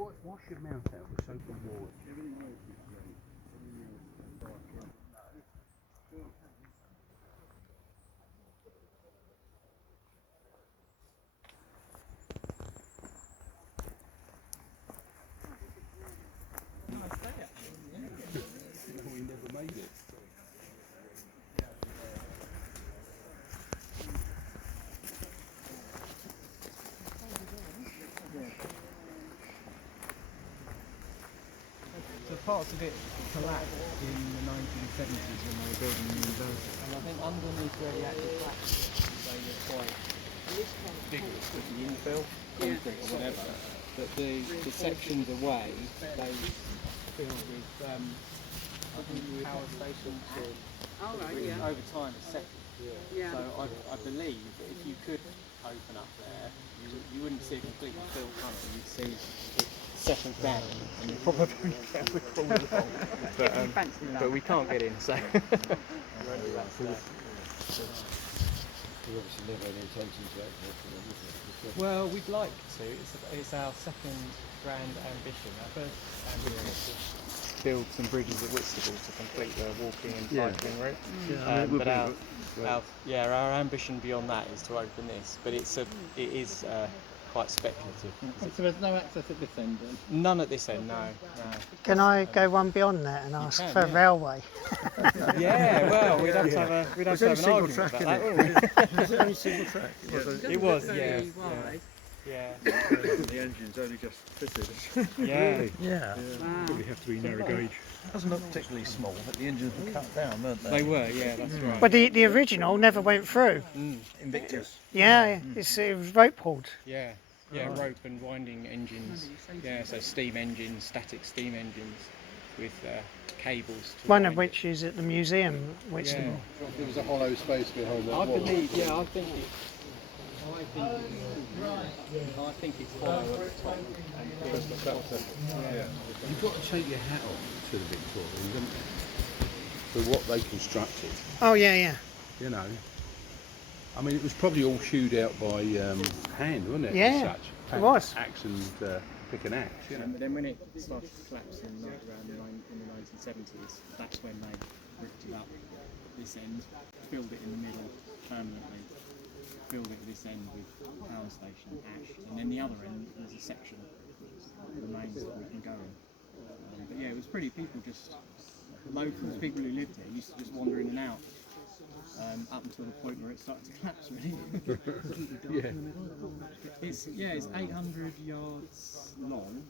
Wash your mouth out with soap and water. We never made it. So parts of it collapsed in the 1970s when they were building the university. And I think underneath where the actual collapsed, they were quite vigorous with the infill, concrete or whatever. But the sections away, they filled with I think power stations over time has settled. So I believe that if you could open up there, you wouldn't see a completely filled tunnel, you'd see it settled down and you're probably would fall along. But we can't get in, so we won't do that today. We obviously never had any intention to open it. Well, we'd like to. It's our second grand ambition. Our first ambition was to build some bridges at Whitstable to complete the walking and cycling route. But our ambition beyond that is to open this. But it is quite speculative. So there's no access at this end then? None at this end, no. Can I go one beyond that and ask for a railway? Yeah, well, we'd have to have an argument about that, wouldn't we? Was it only single track? It was, yeah. Yeah. The engine's only just fitted. Yeah. Really? Yeah. Wow. Probably have to be narrow gauge. It doesn't look particularly small, but the engines were cut down, weren't they? They were, yeah, that's right. But the original never went through. Invictus. Yeah, it was rope pulled. Yeah, rope and winding engines. Yeah, so steam engines, static steam engines with cables. One of which is at the museum, Whitstable. There was a hollow space behind that I wall. believe, yeah, I think it's hollow at the top. You've got to take your hat off to the Victorians, haven't you? For what they constructed, Oh yeah. you know. I mean, it was probably all hewed out by hand, wasn't it? Yeah, as such. it was. Axe and pick an axe, you know. But then when it started to collapse in the 1970s, that's when they ripped it up this end, filled it in the middle permanently, filled it this end with power station ash, and then the other end there's a section that remains that we can go in. But yeah, it was pretty, locals, people who lived here used to just wander in and out up until the point where it started to collapse really. It's 800 yards long.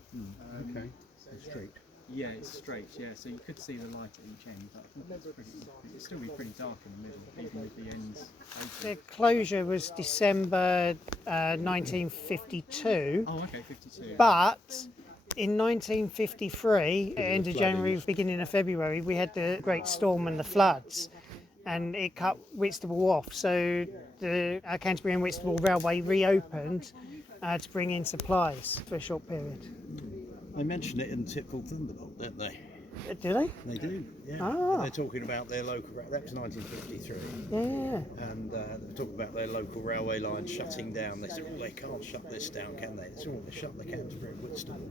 Okay, so straight. Yeah, it's straight, so you could see the light at each end, but I think it'd still be pretty dark in the middle, even with the ends open. The closure was December 1952. Oh, okay, 52. But in 1953, end of January, beginning of February, we had the Great Storm and the floods, and it cut Whitstable off. So the Canterbury and Whitstable Railway reopened to bring in supplies for a short period. They mention it in Tipful Thunderbolt, don't they? Do they? They do, yeah. Ah. They're talking about their local, that was 1953, Yeah. and they're talking about their local railway line shutting down. They said, well, they can't shut this down, can they? They said, well, they shut the Canterbury and Whitstable.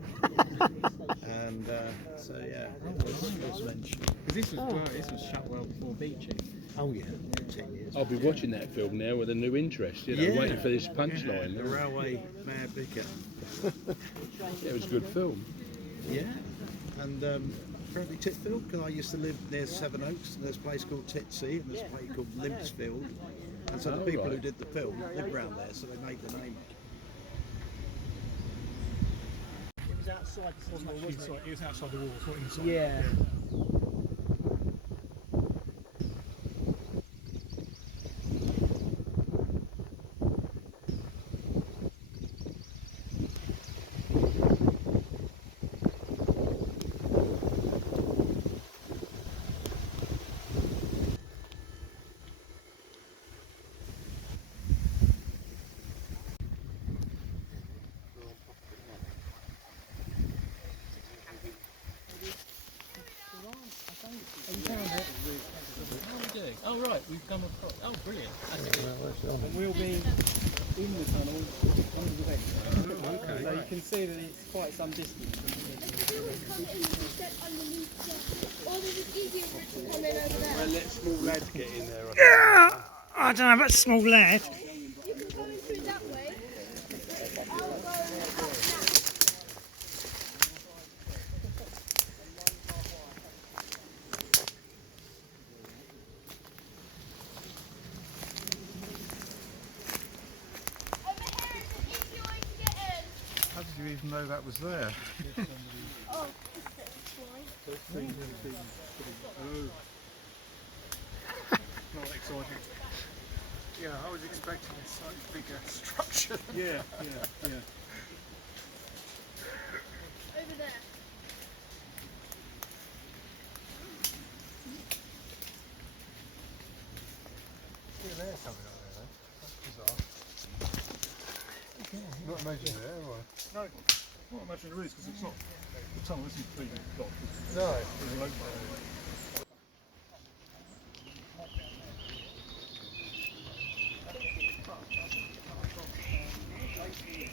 And so, yeah, it was mentioned. Because this was shut well before beaching. Oh, yeah, 10 years. I'll be watching that film now with a new interest, you know, waiting for this punchline. The railway mayor Bicker. It was a good film. Yeah, and apparently Titfield, because I used to live near Seven Oaks, and there's a place called Titsea, and there's a place called Limpsfield, and so the people who did the film lived around there, so they made the name. It was outside the wall, wasn't it? It was outside the wall, it's not inside. Yeah. Oh right, we've come across. Oh brilliant. That's good. And we'll be in the tunnel on the way. Okay. Okay. So you can see that it's quite some distance from the Well, let small lads get in there. Yeah, I don't know about small lad. You can go in through that way. I'll go up now. How did you even know that was there? Oh, Not exciting. Yeah, I was expecting a slightly bigger structure. Yeah. over there. Yeah, they're coming up there, though. That's bizarre. Not imagine there, or? No, not imagine there is because it's not. The tunnel isn't completely blocked. No. There's an open area.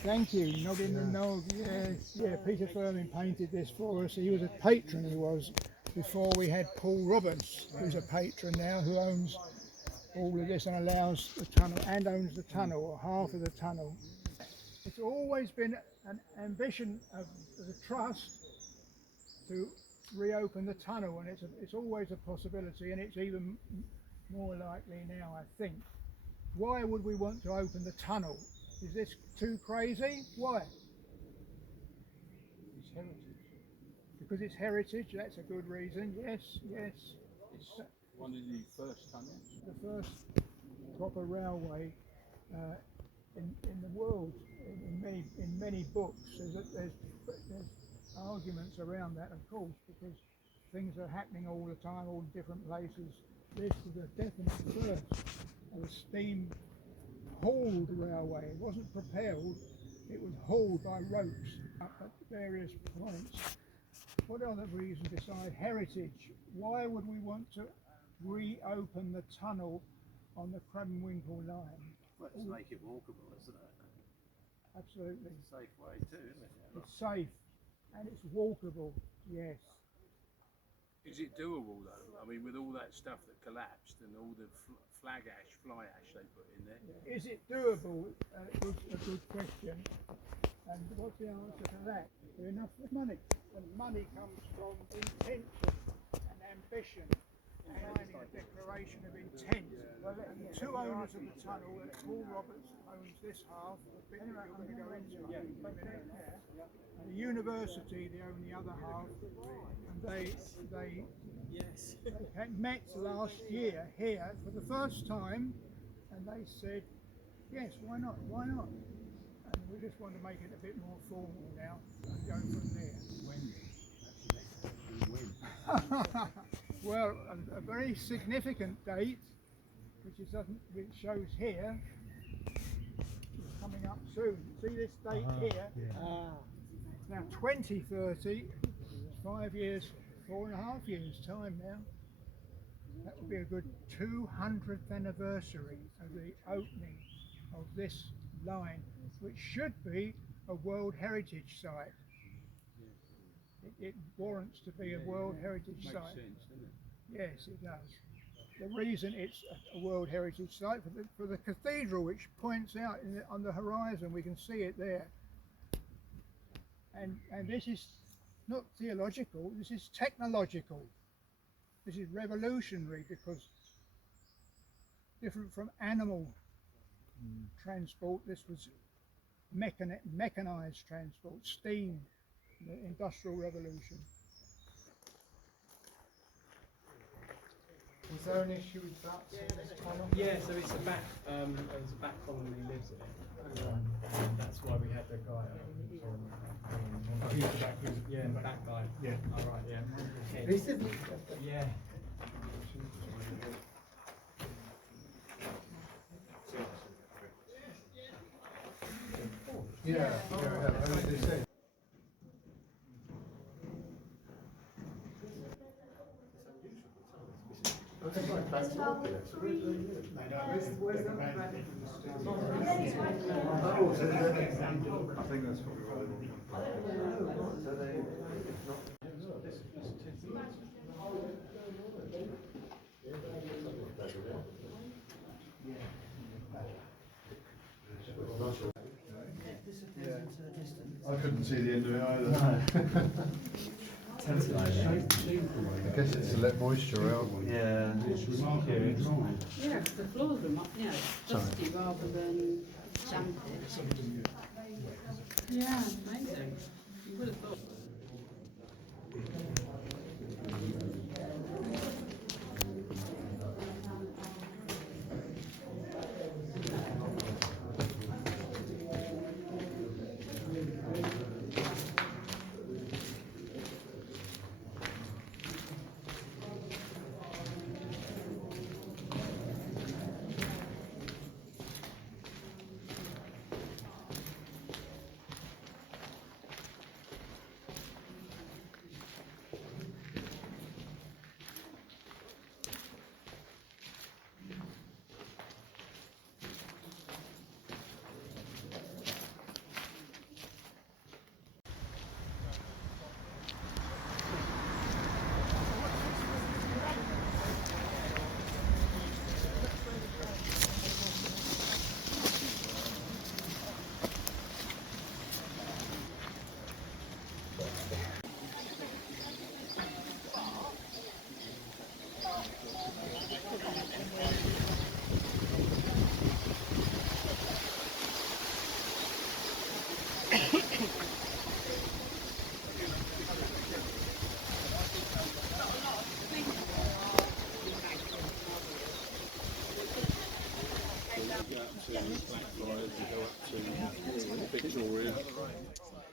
Thank you, Nog in the Nog, yes. Yeah, Peter Firmin painted this for us. He was a patron, he was, before we had Paul Roberts, who's a patron now, who owns all of this and allows the tunnel, and owns the tunnel, or half of the tunnel. It's always been an ambition of the Trust to reopen the tunnel, and it's always a possibility, and it's even more likely now, I think. Why would we want to open the tunnel? Is this too crazy? Why? It's heritage. Because it's heritage, that's a good reason, yes. It's one of the first tunnels. The first proper railway in the world, in many books. There's arguments around that, of course, because things are happening all the time, all in different places. This is a definite first of a steam hauled railway. It wasn't propelled, it was hauled by ropes up at various points. What other reason besides heritage? Why would we want to reopen the tunnel on the Crab Winkle Line? Well, to make it walkable, isn't it? Absolutely. It's a safe way too, isn't it? It's safe and it's walkable, yes. Is it doable though? I mean, with all that stuff that collapsed and all the fly ash they put in there. Is it doable? A good question. And what's the answer to that? There's enough money. And money comes from intention and ambition. Signing a declaration of intent. And the two owners of the tunnel, Paul Roberts owns this half, the bit that you're going to go into in a minute, and the university, they own the other half. And they met last year here for the first time, and they said, yes, why not? And we just want to make it a bit more formal now and go from there. When? Well, a very significant date, which shows here, is coming up soon. See this date here? Now 2030, 5 years, 4.5 years time now. That would be a good 200th anniversary of the opening of this line, which should be a World Heritage Site. It warrants to be a World Heritage Site. Makes sense, doesn't it? Yes, it does. The reason it's a World Heritage Site for the cathedral, which points out on the horizon, we can see it there. And this is not theological, this is technological. This is revolutionary because different from animal transport, this was mechanized transport, steam, the Industrial Revolution. Was there an issue with bats in this tunnel? Yeah, so it's a bat. There's a bat colony lives in it. And that's why we had the guy. Yeah, that guy. Yeah. All right. Yeah. This is. Yeah. think that's probably why they I couldn't see the end of it either. I guess it's to let moisture out. Yeah. Yeah, the floors are dusty rather than champy. Yeah, amazing. You would have thought.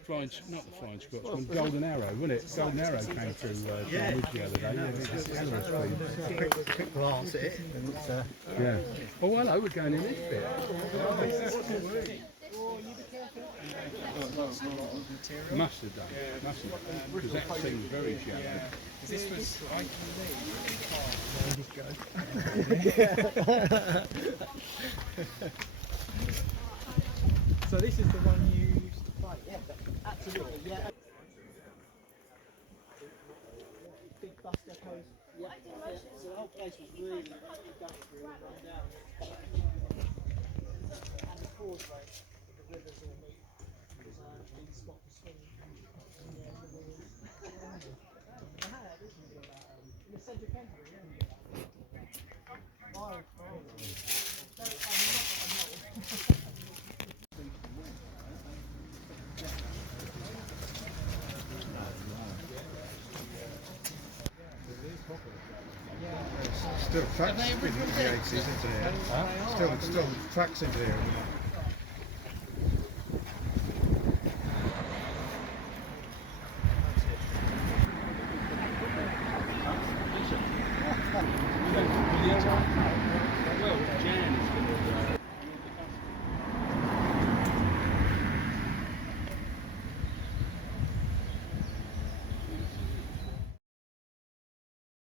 Flying, not the flying Scotsman, Golden Arrow, wasn't it? Golden Arrow came through Burge the other day. Quick glance at it. And, Yeah. Oh, hello, we're going in this bit. Must have done, because that seems very shallow. This was, I So this is the one you used to fight? Yeah, absolutely, yeah. Big bus depots. Yeah. So the whole place was really industrial and run down. And the causeway, the rivers all meet. Big spot for swimming. In the centre of Canterbury, yeah. Still tracks into the 80s, isn't there? Still tracks into here.